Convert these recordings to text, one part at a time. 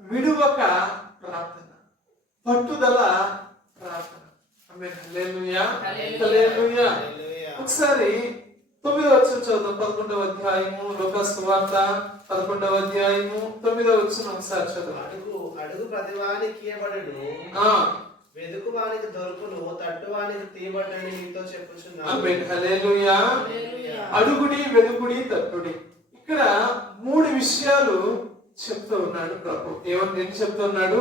విడువక ప్రార్థన, పట్టుదల ప్రార్థన. ఆమేన్. హల్లెలూయా, హల్లెలూయా. ఒకసారి 9వ వచనం చదువుదాం. 11వ అధ్యాయము లూకా సువార్త 11వ అధ్యాయము 9వ వచనం ఒకసారి చదువు. అడుగు ప్రతివానికి ఇయ్యబడును, వెదుకు వానికి దొరుకును, తట్టువానికి తీయబడని మీతో చెప్పుచున్నాను. ఆమేన్. హల్లెలూయా. అడుగుడి, వెదుకుడి, తట్టుడి. ఇక్కడ 3 విషయాలు చెప్తూ ఉన్నాడు ప్రభు. ఏమని చెప్తున్నాడు?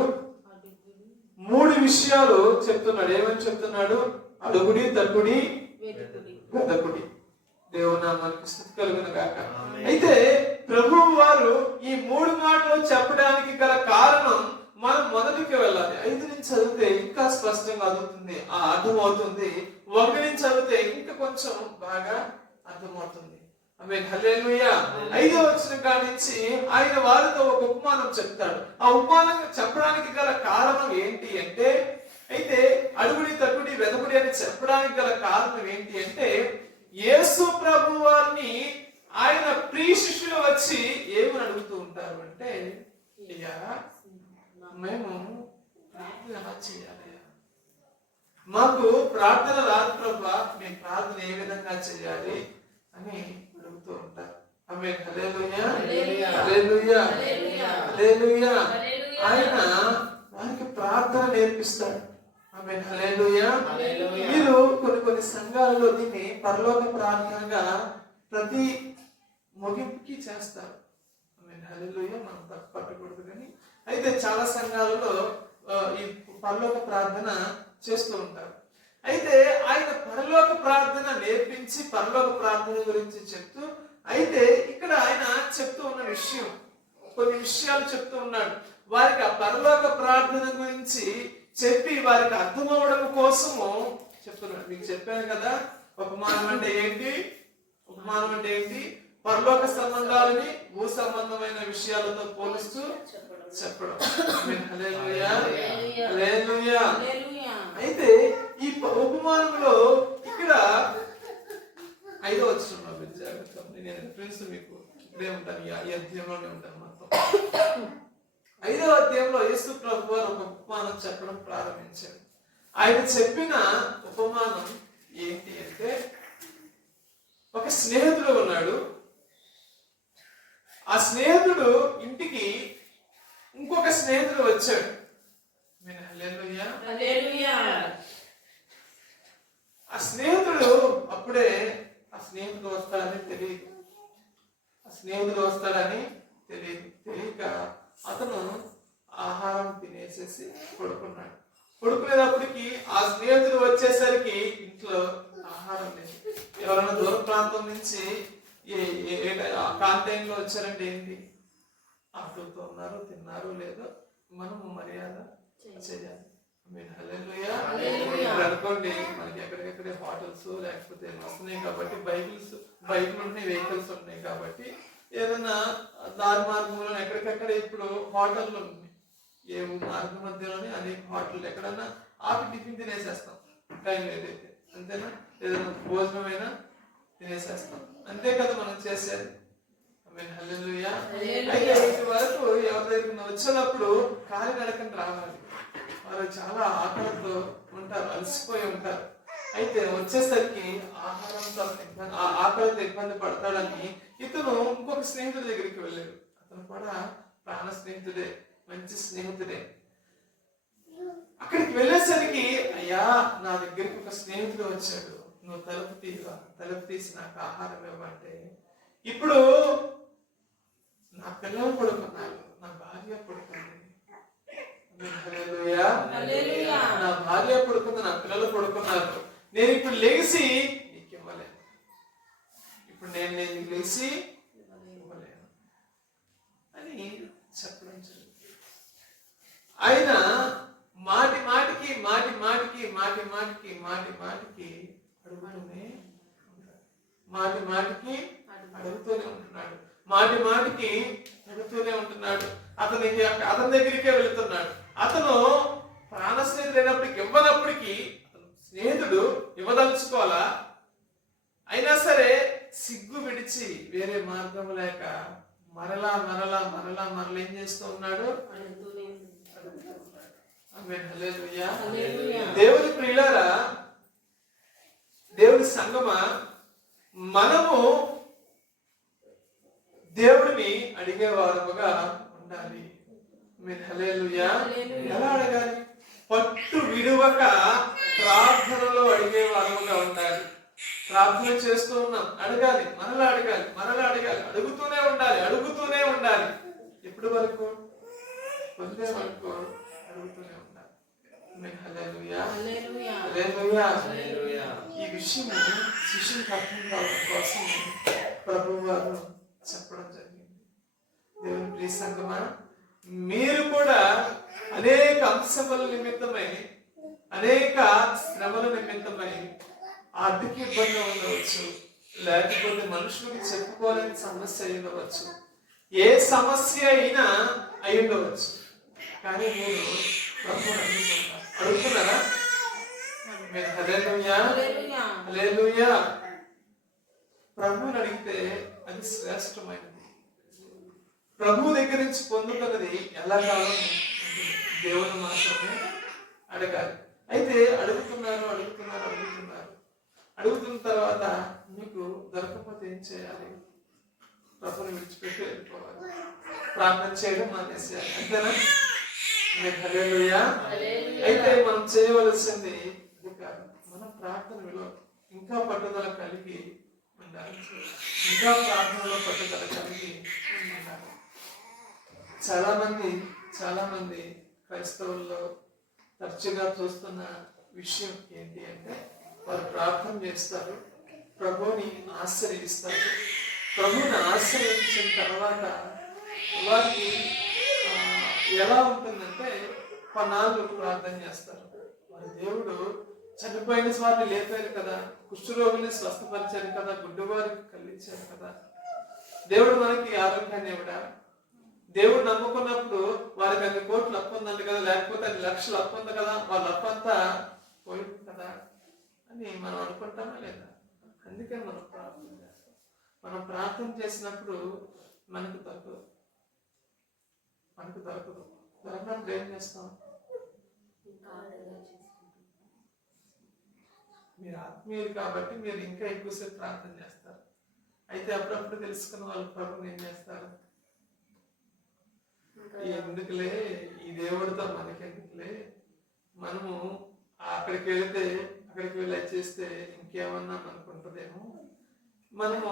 3 విషయాలు చెప్తున్నాడు. ఏమని చెప్తున్నాడు? అడుగుడి, తట్టుడి, వెదకుడి. దేవుని నామానికి స్తుతి కలుగును గాక. అయితే ప్రభువు వారు ఈ 3 మాటలు చెప్పడానికి గల కారణం మనం మొదటికి వెళ్ళాలి. 5 నుంచి చదివితే ఇంకా స్పష్టంగా అర్థమవుతుంది. 1 నుంచి చదివితే ఇంకా కొంచెం బాగా అర్థమవుతుంది. ఆమేన్. హల్లెలూయా. 5వ వచనం కాడి నుంచి ఆయన వారితో ఒక ఉపమానం చెప్తాడు. ఆ ఉపమానం చెప్పడానికి గల కారణం ఏంటి అంటే, అయితే అడుగుడి, తట్టుడి, వెదకుడి అని చెప్పడానికి గల కారణం ఏంటి అంటే, యేసు ప్రభు వారిని ఆయన ప్రియ శిష్యులు వచ్చి ఏమని అడుగుతూ ఉంటారు అంటే, అయ్యా మేము ప్రార్థన ఎలా చేయాలి? మాకు ప్రార్థన రాదు ప్రభా, మేము ప్రార్థన ఏ విధంగా చేయాలి అని అడుగుతూ ఉంటారు. ఆమేన్. హల్లెలూయా, హల్లెలూయా, హల్లెలూయా. ఆయన వారికి ప్రార్థన నేర్పిస్తాడు. ఆమేన్. హల్లెలూయా. మీరు కొన్ని సంఘాలలో దీన్ని పరలోక ప్రార్థనగా ప్రతి ముగింపుకి చేస్తారు. ఆమేన్. హల్లెలూయా. మనం తప్పు పట్టకూడదు. కానీ అయితే చాలా సంఘాలలో ఈ పరలోక ప్రార్థన చేస్తూ ఉంటారు. అయితే ఆయన పరలోక ప్రార్థన నేర్పించి పరలోక ప్రార్థన గురించి చెప్తూ, అయితే ఇక్కడ ఆయన చెప్తూ ఉన్న విషయం, కొన్ని విషయాలు చెప్తూ ఉన్నాడు. వారికి ఆ పరలోక ప్రార్థన గురించి చెప్పి వారికి అర్థం అవడం కోసము చెప్తున్నాడు. మీకు చెప్పాను కదా, ఉపమానం అంటే ఏంటి? ఉపమానం అంటే ఏంటి? పరలోక సంబంధాలని భూ సంబంధమైన విషయాలతో పోలుస్తూ చెప్పడం. హల్లెలూయా, హల్లెలూయా. అయితే ఈ ఉపమానంలో ఇక్కడ 5వ వచనంలో నేను రిఫరెన్స్ మీకు ఇక్కడే ఉంటాను, ఈ అధ్యాయంలోనే ఉంటాను మొత్తం. 5వ అధ్యాయంలో యేసు ప్రభు వారు ఒక ఉపమానం చెప్పడం ప్రారంభించారు. ఆయన చెప్పిన ఉపమానం ఏంటి అంటే, ఒక స్నేహితుడు ఉన్నాడు. ఆ స్నేహితుడు ఇంటికి ఇంకొక స్నేహితుడు వచ్చాడు. హల్లెలూయా, హల్లెలూయా. ఆ స్నేహితుడు అప్పుడే ఆ స్నేహితుడు వస్తాడని తెలియక అతను ఆహారం తినేసేసి పడుకున్నాడు. పడుకునేటప్పటికి ఆ స్నేహితుడు వచ్చేసరికి ఇంట్లో ఆహారం లేదు. ఎవరైనా దూర ప్రాంతం నుంచి కాంటైన్లో వచ్చారంటే ఏంటి? ఆకలితో ఉన్నారు, తిన్నారు లేదో మనము మర్యాద చేయాలి. హల్లెలూయా. అనుకోండి, మనకి ఎక్కడికెక్కడే హోటల్స్ లేకపోతే వస్తున్నాయి కాబట్టి, బైకులు ఉన్నాయి, వెహికల్స్ ఉన్నాయి కాబట్టి ఏదైనా దారి మార్గంలో ఎక్కడికక్కడ ఇప్పుడు హోటళ్ళు ఉన్నాయి. ఏ మార్గ మధ్యలోనే అనేక హోటల్ ఎక్కడన్నా ఆపి టిఫిన్ తినేసేస్తాం టైం ఏదైతే, అంతేనా? ఏదైనా భోజనమైనా తినేసేస్తాం, అంతే కదా మనం చేసేది. హల్లెలూయా. అయితే ఇటు వరకు ఎవరి దగ్గర వచ్చినప్పుడు కాలి నడకని రావాలి. వారు చాలా ఆకలితో ఉంటారు, అలసిపోయి ఉంటారు. అయితే వచ్చేసరికి ఆకలితో ఇబ్బంది పడతాడని ఇతను ఇంకొక స్నేహితుడి దగ్గరికి వెళ్ళాడు. అతను కూడా ప్రాణ స్నేహితుడే, మంచి స్నేహితుడే. అక్కడికి వెళ్ళేసరికి, అయ్యా నా దగ్గరికి ఒక స్నేహితుడు వచ్చాడు, నువ్వు తలుపు తీసి నాకు ఆహారం ఇవ్వంటే, ఇప్పుడు నా పిల్లలు పడుకున్నారు, నా భార్య పడుకుంది, నా భార్య పడుకుంది, నా పిల్లలు పడుకున్నారు, నేను ఇప్పుడు లేచి నీకు ఇవ్వలేను, ఇప్పుడు నేను లేచి ఇవ్వలేను అని చెప్పడం జరుగుతుంది. ఆయన మాటి మాటికి అడుగుతూనే ఉంటాడు. అడుగుతూనే ఉంటున్నాడు. అతని దగ్గరికే వెళుతున్నాడు. అతను ప్రాణ స్నేహితుడు అయినప్పటికీ ఇవ్వనప్పటికీ స్నేహితుడు ఇవ్వదలుచుకోవాలా, అయినా సరే సిగ్గు విడిచి వేరే మార్గం లేక మరలా మరలా మరలా మరలా ఏం చేస్తూ ఉన్నాడు? ఆమేన్. హల్లెలూయా. దేవుని ప్రియులారా, దేవుని సంగమా, మనము దేవుడిని అడిగే వారముగా ఉండాలి. ఆమేన్. హల్లెలూయా. ఎలా అడగాలి? పట్టు విడువక ప్రార్థనలో అడిగే వారముగా ఉండాలి. ప్రార్థన చేస్తూ ఉన్నాం, అడగాలి, మరలా అడగాలి, మరలా అడగాలి, అడుగుతూనే ఉండాలి, అడుగుతూనే ఉండాలి. ఎప్పుడు వరకు? పొందే వరకు అడుగుతూనే ఉండాలి. ఆమేన్. హల్లెలూయా. హల్లెలూయా. ఈ విషయం శిష్యునికి అర్థం కావడం కోసం ప్రభువు వారు చెప్పడం జరిగింది. దేవుని ప్రియ సంగమా, మీరు కూడా అనేక అంశముల నిమిత్తమై, అనేక శ్రమల నిమిత్తమై ఆర్థిక ఇబ్బంది ఉండవచ్చు, లేకపోతే మనుషులకు చెప్పుకోలేని సమస్య అయి ఉండవచ్చు, ఏ సమస్య అయినా అయి ఉండవచ్చు. కానీ మీరు ప్రభువుని అడుగుతున్నారా? మీరు హల్లెలూయా. హల్లెలూయా. ప్రభువుని అడిగితే అది శ్రేష్టమైనది. ప్రభు దగ్గర నుంచి పొందుతున్నది ఎల్లకాలం దేవుని మాత్రమే అడగాలి. అయితే అడుగుతున్నారు, అడుగుతున్నారు, అడుగుతున్నారు. అడుగుతున్న తర్వాత మీకు దొరకకపోతే ఏం చేయాలి? ప్రభుని విడిచిపెట్టి వెళ్ళిపోవాలి, ప్రార్థన చేయడం మానేసేయాలి. అంతేనా? హల్లెలూయా. అయితే మనం చేయవలసింది ఇది కాదు. మన ప్రార్థనలో ఇంకా పట్టుదల కలిగి ఉండాలి, ఇంకా ప్రార్థనలో పట్టుదల కలిగి ఉండాలి. చాలా మంది క్రైస్తవుల్లో తరచుగా చూస్తున్న విషయం ఏంటి అంటే, వారు ప్రార్థన చేస్తారు, ప్రభువుని ఆశ్రయిస్తారు. ప్రభువుని ఆశ్రయించిన తర్వాత వారికి ఎలా ఉంటుందంటే, కొన్నాళ్ళు ప్రార్థన చేస్తారు. వారి దేవుడు చనిపోయిన వారిని లేపారు కదా, కుష్ఠరోగుల్ని స్వస్థపరిచారు కదా, గుడ్డివారికి కలిగించారు కదా, దేవుడు మనకి ఆరోగ్యాన్ని ఇవ్వడా? దేవుడు నమ్ముకున్నప్పుడు వారికి 5 కోట్లు అప్పు ఉందండి కదా, లేకపోతే 5 లక్షలు అప్పు ఉంది కదా, వాళ్ళ అప్పంతా పోయింది కదా అని మనం అనుకుంటామా లేదా? అందుకే మనం ప్రార్థన చేస్తాం. మనం ప్రార్థన చేసినప్పుడు మనకు దొరకదు. దొరకనప్పుడు ఏం చేస్తాం? మీరు ఆత్మీయులు కాబట్టి మీరు ఇంకా ఎక్కువసేపు ప్రార్థన చేస్తారు. అయితే అప్పుడప్పుడు తెలుసుకున్న వాళ్ళు ప్రభుని ఏం చేస్తారు? ఎందుకులే, ఈ దేవుడితో మనకెందుకులే, మనము అక్కడికి వెళ్ళి చేస్తే ఇంకేమన్నా అనుకుంటుందేమో, మనము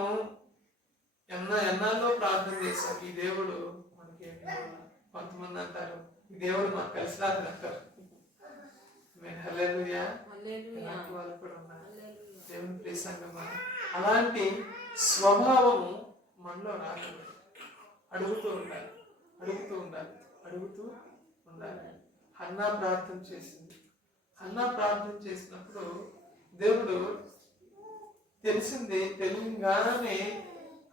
ఎన్నాళ్ళలో ప్రార్థన చేస్తాం, ఈ దేవుడు మనకేమి. కొంతమంది అంటారు, ఈ దేవుడు మాకు కలిసి రాదు అంటారు. హల్లెలూయా. ఇలాంటి వాళ్ళు కూడా ఉన్నారు. దేవుని ప్రియ సంగమా, అలాంటి స్వభావము మనలో రాకూడదు. అడుగుతూ ఉండాలి. హన్నా ప్రార్థన చేసింది. హన్నా ప్రార్థన చేసినప్పుడు దేవుడు తెలియగానే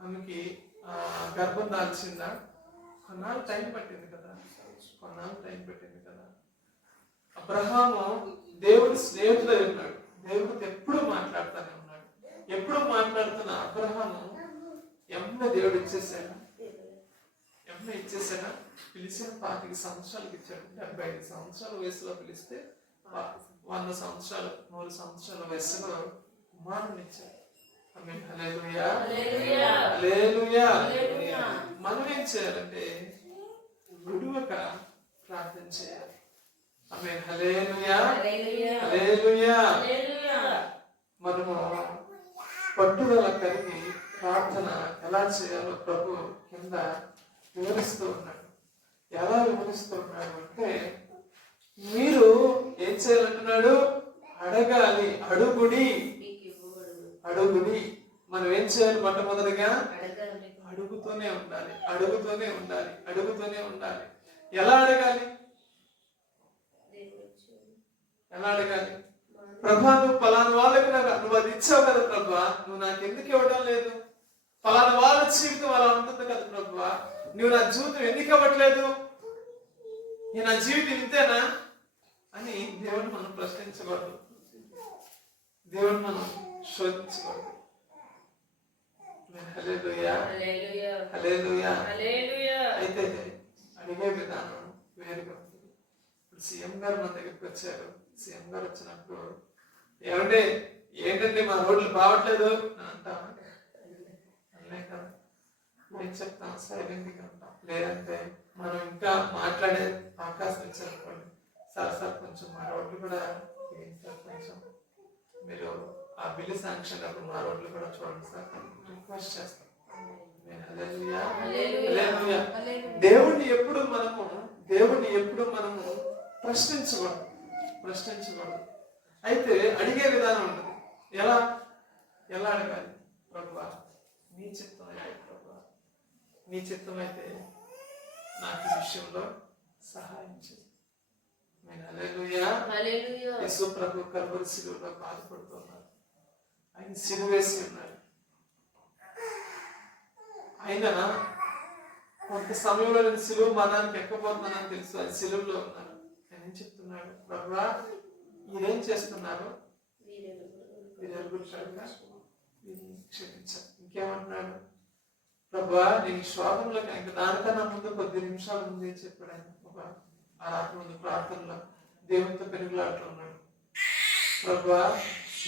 ఆమెకి గర్భం దాల్చిందా? కొన్నాళ్ళు టైం పట్టింది కదా. అబ్రహాము దేవుడు స్నేహితుడై ఉన్నాడు. దేవుడితో ఎప్పుడు మాట్లాడుతూనే ఉన్నాడు. ఎప్పుడు మాట్లాడుతున్న అబ్రహాము ఎమ్మ దేవుడు ఇచ్చేసాడా? పిలిచిన 25 సంవత్సరాలకు ఇచ్చాడు. 75 సంవత్సరాల వయసులో పిలిస్తే 100 సంవత్సరాలు 100 సంవత్సరాల వయసులో కుమారుని ఇచ్చాడు. ఆమేన్. హల్లెలూయా. మనం ఏం చేయాలంటే విడువక ప్రార్థన చేయాలి. ఆమేన్. హల్లెలూయా. మనము పట్టుదల కలిగి ప్రార్థన ఎలా చేయాలో ప్రభు కింద వివరిస్తూ ఉన్నాడు. ఎలా వివరిస్తూ ఉన్నాడు అంటే, మీరు ఏం చేయాలంటున్నాడు? అడగాలి, అడుగుడి. మనం ఏం చేయాలి? మొట్టమొదటిగా అడుగుతూనే ఉండాలి. ఎలా అడగాలి? ప్రభా, నువ్వు పలానా వాళ్ళకి నువ్వు అది ఇచ్చావు కదా ప్రభా, నువ్వు నాకు ఎందుకు ఇవ్వడం లేదు? పలానా వాళ్ళ జీవితం అలా ఉంటుంది కదా ప్రభా, నువ్వు నా జీవితం ఎందుకు ఇవ్వట్లేదు? నా జీవితం ఇంతేనా అని దేవుని మనం ప్రశ్నించకూడదు. దేవుని మనం శోధించకూడదు. హల్లెలూయా, హల్లెలూయా. అయితే అడిగే విధానం వేరుగా ఉంటుంది. ఇప్పుడు సీఎం గారు మన దగ్గరికి వచ్చారు. సీఎం గారు వచ్చినప్పుడు ఏమంటే ఏంటంటే మా రోడ్లు బాగట్లేదు అని అంటాం. అనే కదా ఏం చెప్తాం, సైలెంట్గా ఉంటాం. లేదంటే మనం ఇంకా మాట్లాడే అవకాశం ఇచ్చారనుకోండి, సార్ కొంచెం మా రోడ్లు కూడా సార్ కొంచెం మీరు ఆ బిల్లు శాంక్షన్ అప్పుడు మా రోడ్లు కూడా చూడండి సార్ రిక్వెస్ట్ చేస్తాం. హల్లెలూయా, హల్లెలూయా. దేవుణ్ణి ఎప్పుడు మనము ప్రశ్నించకూడదు. అయితే అడిగే విధానం ఉంటుంది. ఎలా అడగాలి? ప్రభువా నీ చిత్తం అయితే, ప్రభువా నీ చిత్తం అయితే నాకు ఈ విషయంలో సహాయం చేయి. హల్లెలూయా. యేసు ప్రభు కల్వరి శిలువలో బాధపడుతున్నారు. ఆయన సిలువ వేసి ఉన్నారు. ఆయన కొంత సమయంలో నేను సిలువ మరణానికి ఎక్కబోతున్నానని తెలుసు. ఆయన సిలువలో ఉన్నారు. ఆయన ఏం చెప్తున్నాడు? ప్రభువా మీరేం చేస్తున్నారు? క్షమించారు. ఇంకేమంటున్నాడు? ప్రభువా నేను ఈ శోభంలో దానికన్నా ముందు కొద్ది నిమిషాల ముందు ఏం చెప్పాడు ఆయన? ఆరాధన ముందు ప్రార్థనలో దేవునితో పెరుగులాడుతున్నాడు. ప్రభువా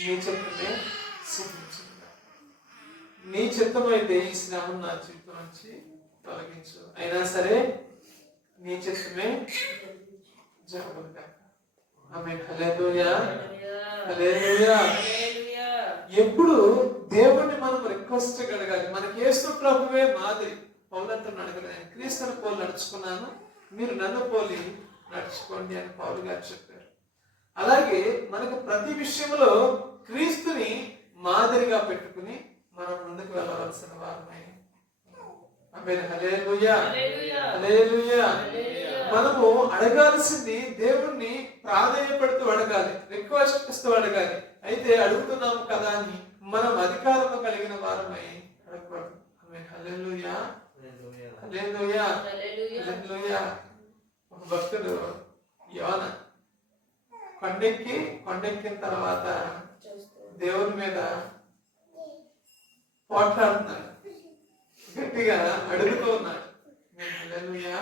నీ చిత్తమే సిద్ధించు, నీ చిత్తమైతే ఈ శ్రమను నా జీవితం నుంచి తొలగించు. అయినా సరే నీ చిత్తమే జరుగుతుంది. ఆమేన్. హల్లెలూయా, హల్లెలూయా. ఎప్పుడు దేవుణ్ణి మనం రిక్వెస్ట్ అడగాలి. మనకి యేసు ప్రభువే మాదిరి. పౌలు అంటున్నాడు కదా, నేను క్రీస్తుని పోలి నడుచుకున్నాను, మీరు నన్ను పోలి నడుచుకోండి అని పౌలు గారు చెప్పారు. అలాగే మనకు ప్రతి విషయంలో క్రీస్తుని మాదిరిగా పెట్టుకుని మనం ముందుకు వెళ్ళవలసిన వారమే. ఆమేన్. హల్లెలూయా, హల్లెలూయా. మనము అడగాల్సింది దేవుణ్ణి ప్రాధేయపడుతూ అడగాలి, రిక్వెస్ట్ ఇస్తూ అడగాలి. అయితే అడుగుతున్నాము కదా అని మనం అధికారము కలిగిన వారమై అడగకూడదు. ఆమేన్. హల్లెలూయా, హల్లెలూయా, హల్లెలూయా. ఒక భక్తుడు యోన కొండెక్కిన తర్వాత దేవుని మీద పోట్లాడుతున్నాడు, గట్టిగా అడుగుతూ ఉన్నాడు. హల్లెలూయా.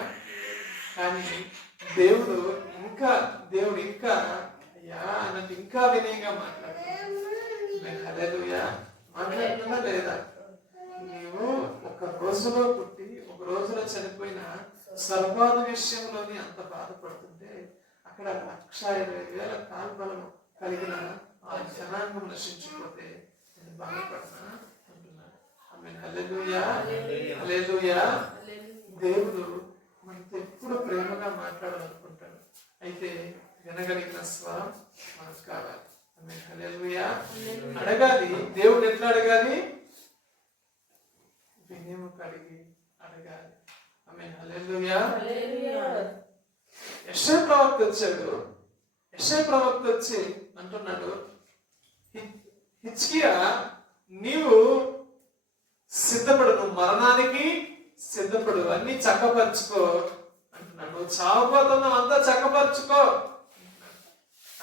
కానీ దేవుడు ఇంకా అయ్యా అన్నట్టు ఇంకా వినయంగా మాట్లాడుతున్నాడు. హల్లెలూయా. మాట్లాడుతున్నా లేదా? నీవు ఒక రోజులో పుట్టి ఒక రోజులో చనిపోయిన సర్వాధ విషయంలోని అంత బాధపడుతుంటే అక్కడ 1,20,000 కాల్బలం కలిగిన ఆ జనాంగం నశించిపోతే నేను బాధపడనా అంటున్నాడు. ఆమేన్. హల్లెలూయా, హల్లెలూయా. దేవుడు మనతో ఎప్పుడు ప్రేమగా మాట్లాడాలనుకుంటాడు. అయితే వినగలిగిన స్వరం మనకు కావాలి. ఆమేన్. హల్లెలూయా. అడగాలి. దేవుడు ఎట్లా అడగాలి? వినయము కలిగి అడగాలి. ఆమేన్. హల్లెలూయా. యెషయా ప్రవక్త వచ్చాడు. యెషయా ప్రవక్త వచ్చి అంటున్నాడు, హిజ్కియా నీవు సిద్ధపడు, నువ్వు మరణానికి సిద్ధపడు, అన్ని చక్కపరుచుకో అంటున్నాడు. నువ్వు చావబోతున్నావు, అంతా చక్కపరుచుకో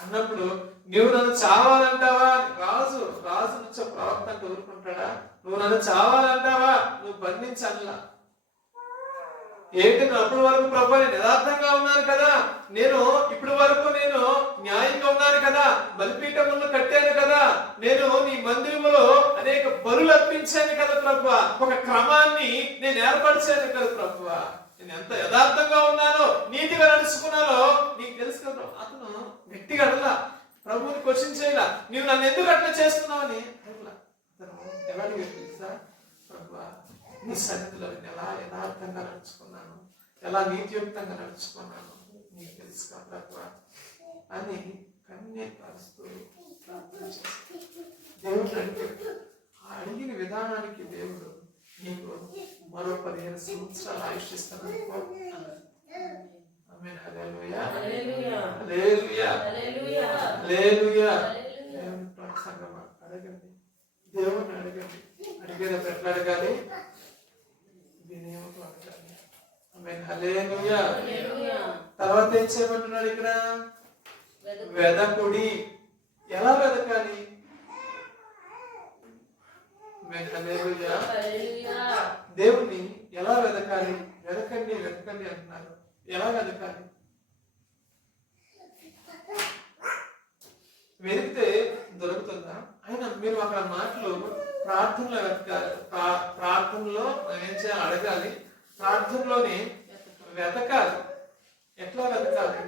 అన్నప్పుడు నువ్వు నన్ను చావాలంటావా? రాజు నుంచి ప్రవక్త అంటే ఊరుకుంటాడా? నువ్వు నన్ను చావాలంటావా? నువ్వు బంధించల్లా. ఏంటి? అప్పటి వరకు ప్రభు నేను యథార్థంగా ఉన్నాను కదా, నేను ఇప్పటి వరకు నేను న్యాయంగా ఉన్నాను కదా, బలిపీఠములను కట్టాను కదా, నేను నీ మందిరములో అనేక బలులు అర్పించాను కదా ప్రభు, ఒక క్రమాన్ని నేను ఏర్పరిచాను కదా ప్రభు, నేను ఎంత యథార్థంగా ఉన్నానో నీతిగా నడుచుకున్నానో నీకు తెలుసు కదా. అతను గట్టిగా అడలా, ప్రభువుని క్వశ్చన్ చేయలా, నీవు నన్ను ఎందుకు అట్లా చేస్తున్నావు అని అడగలా. అతను ఎలా తెలుసా? ప్రభు నీ సన్నిధిలో ఎలా యథార్థంగా నడుచుకున్నాను, ఎలా నీతియుక్తంగా నడుచుకున్నాను నీకు తెలుసు కదా అని కన్నీరు కారుస్తూ ప్రార్థన చేస్తాడు. దేవుడు అడిగిన విధానానికి దేవుడు నీకు మరో 15 సంవత్సరాలు ఆయుష్ ఇస్తాను అనుకో అన్నాడు. ఆమేన్. హల్లెలూయా, హల్లెలూయా, హల్లెలూయా. దేవుని సంగమా అడగండి, దేవుని అడగండి. అడిగేటప్పుడు ఎట్లా అడగాలి? వినయంతో అడగాలి. ఆమేన్. హల్లెలూయా. తర్వాత ఏం చేయమంటున్నాడు ఇక్కడ? వెదకుడి. ఎలా వెదకాలి? హల్లెలూయా. దేవుణ్ణి ఎలా వెతకాలి? వెతకండి వెతకండి అంటున్నారు. ఎలా వెతకాలి? వెతికితే దొరుకుతుందా? అయినా మీరు అక్కడ మాటలు ప్రార్థనలో వెతకాలి. ప్రార్థనలో ఏం చేయాలి? అడగాలి. ప్రార్థనలోనే వెతకాలి. ఎట్లా వెతకాలి?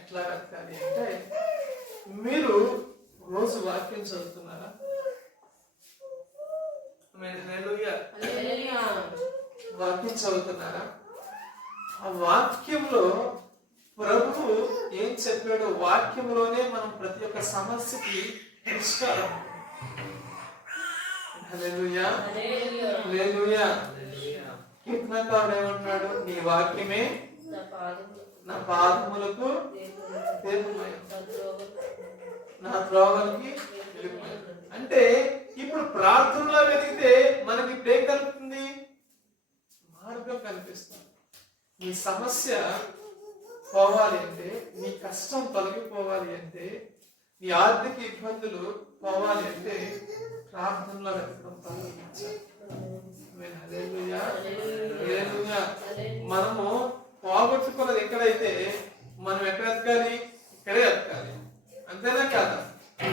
ఎట్లా వెతకాలి అంటే, మీరు రోజు వాక్యం చదువుతున్నారా? వాక్యం చదువుతున్నారా? ఆ వాక్యంలో ప్రభు ఏం చెప్పాడో వాక్యంలోనే మనం ప్రతి ఒక్క సమస్యకి పరిష్కారం. హల్లెలూయా, హల్లెలూయా. కీర్తనకారుడు ఏమంటున్నాడు? నీ వాక్యమే నా పాదములకు దీపమయం, నా త్రోవలకి వెలుగుమయం. అంటే ఇప్పుడు ప్రార్థనలో వెతికితే మనకి ఇప్పుడు ఏం కలుగుతుంది? మార్గం కనిపిస్తుంది. నీ సమస్య పోవాలి అంటే, నీ కష్టం తొలగిపోవాలి అంటే, నీ ఆర్థిక ఇబ్బందులు పోవాలి అంటే ప్రార్థనలో వెతకడం ప్రారంభించాలి. హల్లెలూయా, హల్లెలూయా. మనము పోగొట్టుకున్నది ఎక్కడైతే మనం ఎక్కడ ఎతకాలి? ఇక్కడే ఎతకాలి. అంతేనా కాదా?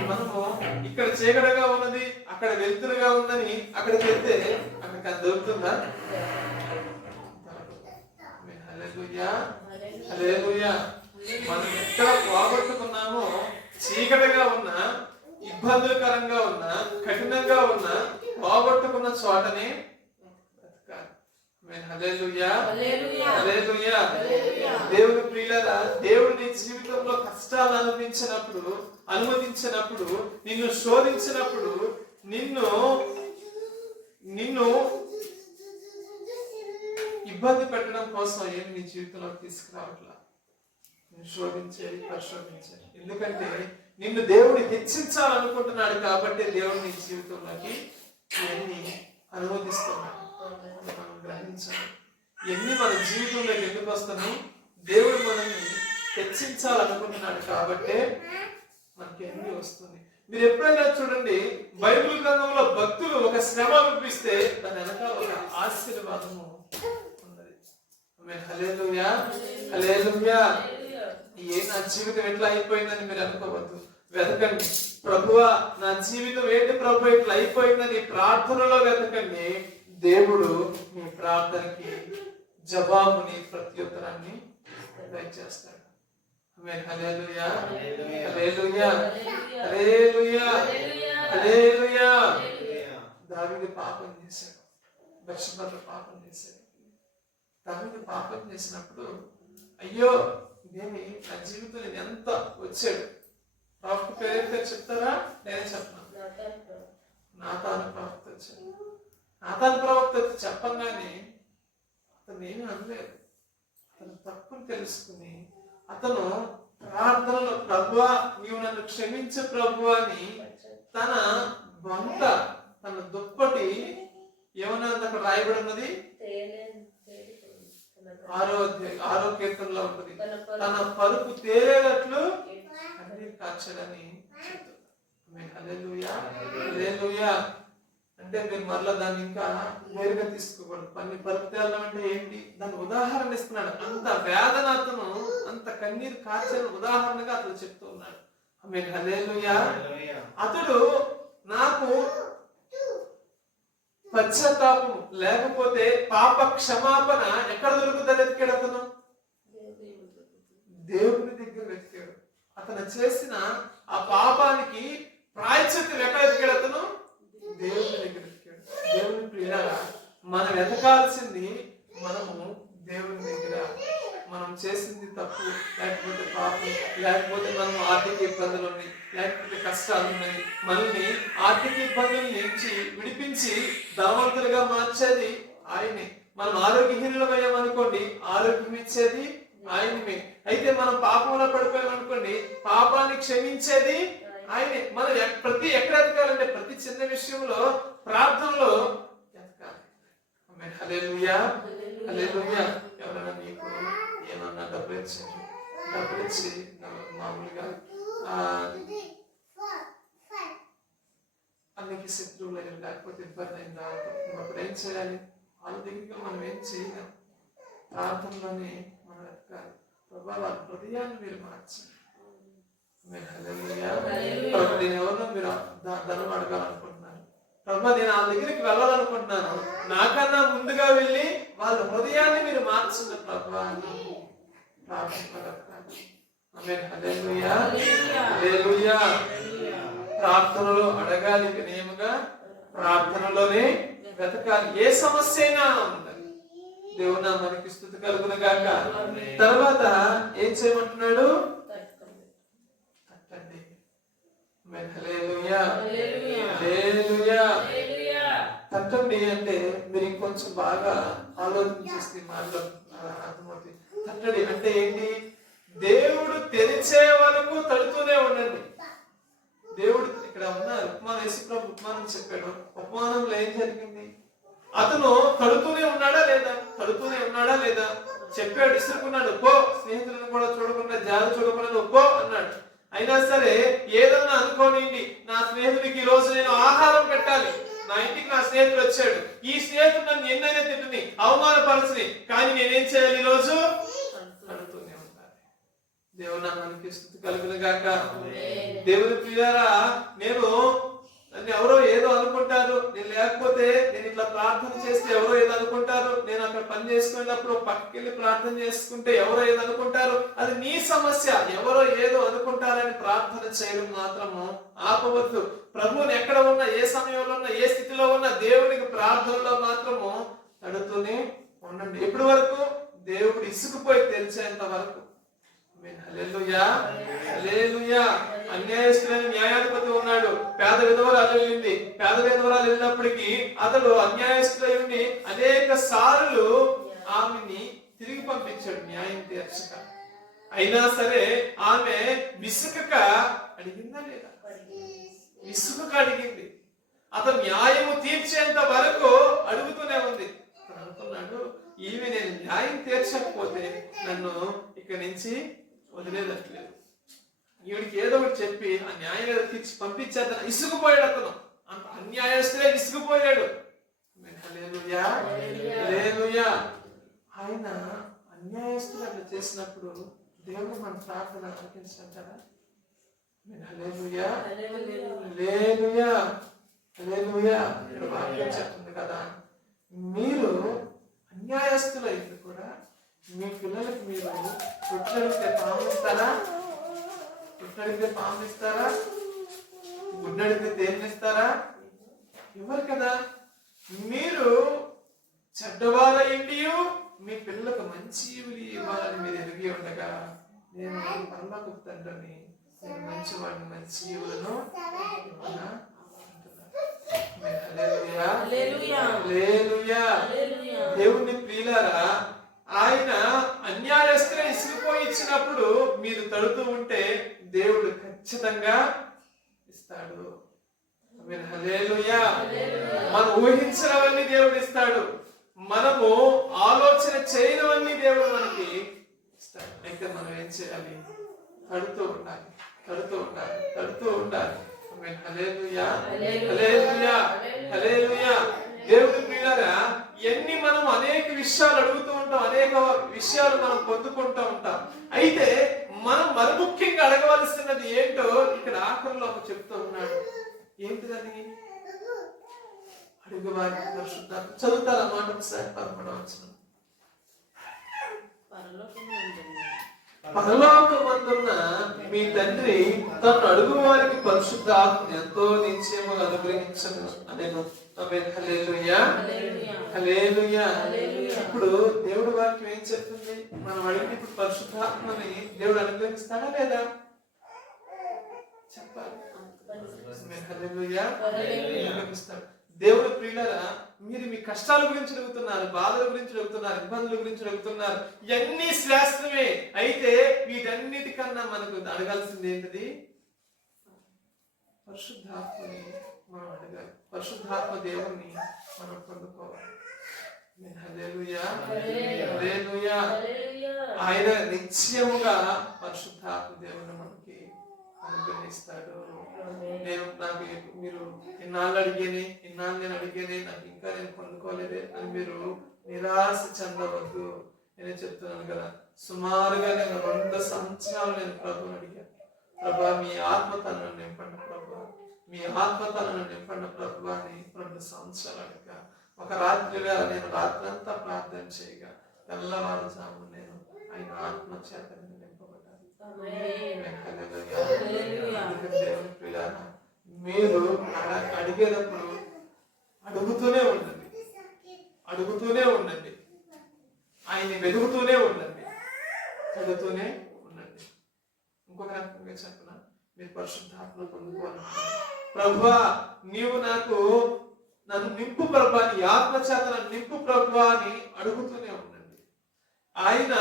మనము ఇక్కడ చీకటిగా ఉన్నది, అక్కడ వెలుతురుగా ఉందని అక్కడికి వెళ్తే అక్కడికి అది దొరుకుతుందా? హల్లెలూయా, హల్లెలూయా. మనం ఎక్కడ పోగొట్టుకున్నామో, చీకటిగా ఉన్నా, ఇబ్బందులకరంగా ఉన్నా, కఠినంగా ఉన్నా, పోగొట్టుకున్న చోటనే హల్లెలూయా, హల్లెలూయా. దేవుని ప్రియులారా, దేవుడు నీ జీవితంలో కష్టాలు అనుమతించినప్పుడు, నిన్ను శోధించినప్పుడు, నిన్ను ఇబ్బంది పెట్టడం కోసం ఏమి నీ జీవితంలో తీసుకురావట్లా. నిన్ను శోధించేది, పరిశోధించేది. ఎందుకంటే నిన్ను దేవుడు హెచ్చించాలనుకుంటున్నాడు కాబట్టి దేవుడు నీ జీవితంలోకి ఇవన్నీ అనుమతిస్తున్నాడు. మనం గ్రహించాలి. ఇవన్నీ మన జీవితంలోకి ఎందుకు వస్తున్నాయి? దేవుడు మనల్ని హెచ్చించాలనుకుంటున్నాడు కాబట్టి మనకి అన్ని వస్తుంది. మీరు ఎప్పుడైనా చూడండి, బైబిల్ గ్రంథంలో భక్తులు ఒక శ్రమ అనిపిస్తే దాని వెనకాల ఒక ఆశీర్వాదము ఉన్నది. హల్లెలూయా, హల్లెలూయా. నా జీవితం ఎట్లా అయిపోయిందని మీరు అనుకోవద్దు. వెతకండి. ప్రభువా, నా జీవితం ఏంటి ప్రభు ఇట్లా అయిపోయిందని ప్రార్థనలో వెతకండి. దేవుడు మీ ప్రార్థనకి జవాబుని, ప్రత్యుత్తరాన్ని దయచేస్తాడు. హల్లెలూయా, హల్లెలూయా, హల్లెలూయా, హల్లెలూయా. దావీదు పాపం చేశాడు, బత్షెబతో పాపం చేశాడు. దావీదు పాపం చేసినప్పుడు, అయ్యో ఇదేమి నా జీవితం నేను ఎంత వచ్చాడు. ప్రవక్త పేరు చెప్తారా? నేనే చెప్తాను. నాతాను ప్రవక్త వచ్చాడు. నాతాను ప్రవక్త చెప్పంగానే అతను ఏమీ అనలేదు. అతను తప్పును తెలుసుకుని అతను ప్రార్థనలో, ప్రభువా నీవు నన్ను క్షమించు ప్రభువా అని తన బొంత, తన దుప్పటి ఏమన్నది అక్కడ రాయబడి ఉన్నది, 6వ కీర్తనలో ఉంటుంది. తన పరుపు తేలేటట్లు కన్నీరు కార్చాడని చెప్తున్నారు. హల్లెలూయా, హల్లెలూయా. అంటే మీరు మరలా దాన్ని ఇంకా నేరుగా తీసుకోకూడదు. పరుపు తేలడం అంటే ఏంటి? దాని ఉదాహరణ ఇస్తున్నాడు. అంత వేదన, అతను అంత కన్నీరు కార్చిన ఉదాహరణగా అతను చెప్తూ ఉన్నాడు. హల్లెలూయా. అతడు నాకు పశ్చాత్తాపం లేకపోతే పాప క్షమాపణ ఎక్కడ దొరుకుతుందని వెతికాడు. అతను దేవుని దగ్గర వెతికాడు. అతను చేసిన ఆ పాపానికి ప్రాయశ్చిత్తం ఎక్కడ వెతికాడు? అతను దేవుని దగ్గర వెతికాడు. దేవుని ప్రియులారా, మనం వెతకాల్సింది మనము దేవుని దగ్గర. మనం చేసింది తప్పు, లేకపోతే పాపం, లేకపోతే మనం ఆర్థిక ఇబ్బందులు ఉన్నాయి, లేకపోతే కష్టాలు ఉన్నాయి, మనల్ని ఆర్థిక ఇబ్బందుల నుంచి విడిపించి ధనవంతులుగా మార్చేది ఆయనే. మనం ఆరోగ్యహీనులమయ్యాం అనుకోండి, ఆరోగ్యం ఇచ్చేది ఆయనమే. అయితే మనం పాపంలో పడిపోయాం అనుకోండి, పాపాన్ని క్షమించేది ఆయనే. మనం ఎక్కడ ఎతకాలంటే ప్రతి చిన్న విషయంలో ప్రార్థనలో ఎతకాలి. హల్లెలూయా, హల్లెలూయా. ఎవరైనా నీకు ఏమన్నా డబ్బులు ఇచ్చి మామూలుగా వాళ్ళకి శత్రువులు అయ్యారు, లేకపోతే ఇబ్బంది అయింది రావటం. అప్పుడు ఏం చేయాలి? వాళ్ళ దగ్గరికి మనం ఏం చేయలేం. ప్రార్థనలోనే మనం ఎత్తుకాలి. ప్రభా వాళ్ళ హృదయాన్ని మీరు మార్చండి. ప్రభు నేను ఎవరో మీరు ధనం అడగాలనుకుంటున్నారు. ప్రభు నేను వాళ్ళ దగ్గరికి వెళ్ళాలనుకుంటున్నాను, నాకన్నా ముందుగా వెళ్ళి వాళ్ళ హృదయాన్ని మీరు మార్చండి ప్రభు అని ప్రార్థనలో అడగాలి, వినయముగా ప్రార్థనలోనే వెతకాలి. ఏ సమస్య అయినా ఉండాలి. దేవుడు మనకి స్తుతి కలుగును గాక. తర్వాత ఏం చేయమంటున్నాడు? తట్టండి. తట్టండి అంటే మీరు ఇంకొంచెం బాగా ఆలోచించేస్తే మాటలు అర్థమవుతుంది. తట్టడి అంటే ఏంటి? దేవుడు తెరిచే వరకు తడుతూనే ఉండండి. దేవుడు ఇక్కడ ఉన్న ఉపమానం, యేసుప్రభు ఉపమానం చెప్పాడు. ఉపమానంలో ఏం జరిగింది? అతను తడుతూనే ఉన్నాడా లేదా? తడుతూనే ఉన్నాడా లేదా? చెప్పాడు, ఇసురుకున్నాడు, పో, స్నేహితులను కూడా చూడకుండా, జారు చూడకుండా పో అన్నాడు. అయినా సరే ఏదన్నా అనుకోనిండి, నా స్నేహితుడికి ఈ రోజు నేను ఆహారం పెట్టాలి, నా ఇంటికి నా స్నేహితుడు వచ్చాడు, ఈ స్నేహితుడు నన్ను ఎన్నైనా తిట్టుని అవమానపరచుని, కానీ నేనేం చేయాలి? ఈ రోజు తడుతూనే ఉండాలి. దేవుడు నామానికి స్తుతి కలుగును గాక. దేవుని ప్రియులారా, నన్ను ఎవరో ఏదో అనుకుంటారు, నేను లేకపోతే, నేను ఇట్లా ప్రార్థన చేస్తే ఎవరో ఏదో అనుకుంటారు, నేను అక్కడ పని చేసుకున్నప్పుడు పక్కకి వెళ్ళి ప్రార్థన చేసుకుంటే ఎవరో ఏదో అనుకుంటారు, అది నీ సమస్య. ఎవరో ఏదో అనుకుంటారని ప్రార్థన చేయడం మాత్రము ఆపవద్దు. ప్రభువుని ఎక్కడ ఉన్నా, ఏ సమయంలో ఉన్నా, ఏ స్థితిలో ఉన్నా, దేవునికి ప్రార్థనలో మాత్రము తడుతూనే ఉండండి. ఎప్పటి వరకు? దేవుడు ఇసుకుపోయి తెలిసేంత వరకు. అన్యాయస్తులైన న్యాయాధిపతి ఉన్నాడు, పేద విధవరాలు వెళ్ళింది. పేద విధవరాలు వెళ్ళినప్పటికీ అతడు అన్యాయస్తులై ఉండి అనేక సార్లు ఆమెని తిరిగి పంపించాడు న్యాయం తీర్చక. అయినా సరే ఆమె విసుకక అడిగిందా లేదా? విసుకక అడిగింది. అతను న్యాయము తీర్చేంత వరకు అడుగుతూనే ఉంది. అనుకున్నాడు, ఈమె నేను న్యాయం తీర్చకపోతే నన్ను ఇక్కడి నుంచి వదిలేదట్లేదు, ఈవిడికి ఏదో ఒకటి చెప్పి ఆ న్యాయం ఏదో తీర్చి పంపించేద్దాం. ఇసుకుపోయాడు అతను, అంత అన్యాయస్తులే ఇసుకుపోయాడు. ఆయన అన్యాయస్తులు అట్లా చేసినప్పుడు దేవుడు మన ప్రార్థన ఆలకించారా? వాక్యం చెప్తుంది కదా, మీరు అన్యాయస్తులైతే కూడా మీ పిల్లలకి మీరు రొట్టెడితే పామిస్తారా? రొట్టెడితే పామిస్తారా? గుడ్డడితే తేనిస్తారా? ఇవ్వరు కదా. మీరు చెడ్డవారయ్యండి మీ పిల్లలకు మంచి ఇవ్వాలని మీరు ఎరిగి ఉండగా, నేను పరలోకపు తండ్రిని, నేను మంచివాడిని, మంచి ఈవులను దేవుని ప్రియులారా, ఆయన అన్యాయస్తులే ఇసుకుపోయి ఇచ్చినప్పుడు మీరు తడుతూ ఉంటే దేవుడు ఖచ్చితంగా ఇస్తాడు. మనం ఊహించినవన్నీ దేవుడు ఇస్తాడు, మనము ఆలోచన చేయనివన్నీ దేవుడు మనకి ఇస్తాడు. అయితే మనం ఏం చేయాలి? తడుతూ ఉండాలి, తడుతూ ఉండాలి, తడుతూ ఉండాలి. దేవుడి ప్రియులారా, ఎన్ని మనం అనేక విషయాలు అడుగుతూ ఉంటాం, అనేక విషయాలు మనం పొందుకుంటూ ఉంటాం. అయితే మనం మరి ముఖ్యంగా అడగవలసినది ఏంటో ఇక్కడ ఆఖరిలో చెప్తూ ఉన్నాడు. ఏంటిదని? అడుగువారి పరిశుద్ధాత్మ. చదువుతారు అన్నమాట ఒకసారి 11వ వచనం. పరలోకమందున్న మీ తండ్రి తను అడుగు వారికి పరిశుద్ధాత్మ ఎంతో నిశ్చయముగా అనుగ్రహించను అనేను. ఇప్పుడు దేవుడు వాక్యం ఏం చెప్తుంది? మనం అడిగిన ఇప్పుడు పరిశుద్ధాత్మని దేవుడు అనుగ్రహిస్తాడా లేదా? చెప్పాలి. దేవుడు ప్రియులారా, మీరు మీ కష్టాల గురించి అడుగుతున్నారు, బాధల గురించి అడుగుతున్నారు, ఇబ్బందుల గురించి అడుగుతున్నారు. ఇవన్నీ శాస్త్రమే. అయితే వీటన్నిటికన్నా మనకు అడగాల్సింది ఏంటిది? పరిశుద్ధాత్మని మనం అడగాలి. పరిశుద్ధాత్మ దేవుణ్ణి మనం పొందుకోవాలి. ఆయన నిశ్చయముగా పరిశుద్ధాత్మ దేవుని మనకి ఇస్తాడు. నాకు మీరు ఇన్నాళ్ళు నేను అడిగేనే నాకు ఇంకా నేను పొందుకోలేదే అని మీరు నిరాశ చెందవద్దు. నేనే చెప్తున్నాను కదా, సుమారుగా నేను 2 సంవత్సరాలు నేను ప్రభుని అడిగాను, ప్రభా మీ ఆత్మతలను నింపండి ప్రభా, మీ ఆత్మతలను నింపండి ప్రభా అని 2 సంవత్సరాలు అడిగా. ఒక రాత్రి వేళ నేను రాత్రంతా ప్రార్థన చేయగా తెల్లవారుజాము నేను ఆయన ఆత్మ చేత నింపబడ్డాను. మీరు అడిగేటప్పుడు అడుగుతూనే ఉండండి, అడుగుతూనే ఉండండి, ఆయన్ని వెతుకుతూనే ఉండండి, చదువుతూనే ఉండండి. ఇంకొక రకంగా చెప్పనా, మీరు పరిశుద్ధాత్మ పొందుకోవాలనుకుంటున్నారు, ప్రభువా నీవు నన్ను నింపు ప్రభువా, నీ ఆత్మ చేత నన్ను నింపు ప్రభువా అని అడుగుతూనే ఉండండి. ఆయన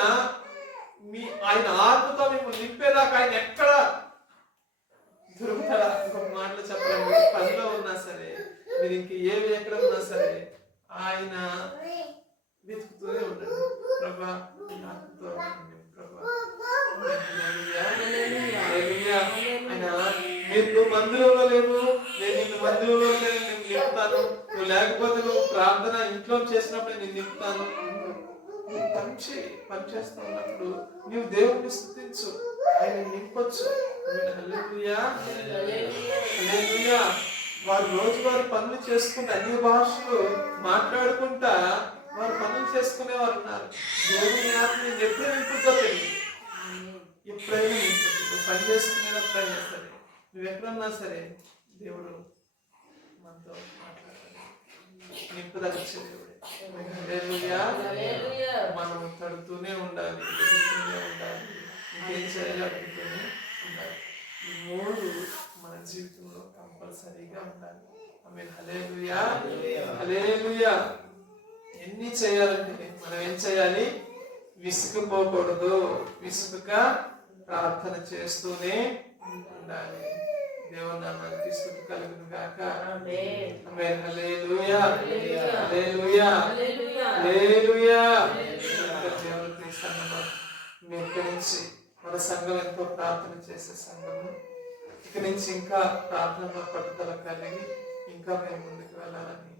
ఆత్మతో మిమ్మల్ని నింపేదాకా ఆయన ఎక్కడ దొరుకుతాడా? ఇంకొక మాటలు చెప్పండి, పనిలో ఉన్నా సరే, మీరు ఇంక ఎక్కడ ఉన్నా సరే ఆయన వెతుకుతూనే ఉండండి, ప్రభా నీ ఆత్మతో ప్రభా. నువ్వు మందిరంలో లేవు, నేను నిన్ను మందిరంలో నేను నింపుతాను, నువ్వు లేకపోతే నువ్వు ప్రార్థన ఇంట్లో చేసినప్పుడు నేను నింపుతాను. నువ్వు పని చేస్తూ ఉన్నప్పుడు నువ్వు దేవుడిని స్తుతించు, ఆయన నింపొచ్చు. వారు రోజువారి పనులు చేసుకుంటూ అన్ని భాషలు మాట్లాడుకుంటా వారు పనులు చేసుకునేవారు ఉన్నారు. దేవుని ఆత్మ ఎప్పుడు నింపుతో తెలియదు, ఎప్పుడైనా నింపుతుంది. నువ్వు పని చేసుకునేటప్పుడైనా సరే, నువ్వు ఎక్కడున్నా సరే దేవుడు మనతో మాట్లాడాలి, నింపుదల వచ్చే దేవుడే. మనం తడుతూనే ఉండాలి, ఎదుగుతూనే ఉండాలి, ఇంకేం చేయాలి అడుగుతూనే ఉండాలి. ఈ 3 మన జీవితంలో కంపల్సరీగా ఉండాలి. ఆమేన్. హల్లెలూయా, హల్లెలూయా. ఎన్ని చేయాలంటే మనం ఏం చేయాలి? విసుగుపోకూడదు, విసుగుక ప్రార్థన చేస్తూనే ఉండాలి. దేవుని నామానికి స్తుతి కలుగును గాక. ఆమేన్. హల్లెలూయా, హల్లెలూయా, హల్లెలూయా. దేవుని సంఘంలో ఇక్కడి నుంచి మన సంఘం ఎంతో ప్రార్థన చేసే సంఘము. ఇక్కడి నుంచి ఇంకా ప్రార్థనలో పట్టుదల కలిగి ఇంకా మేము ముందుకు వెళ్ళాలని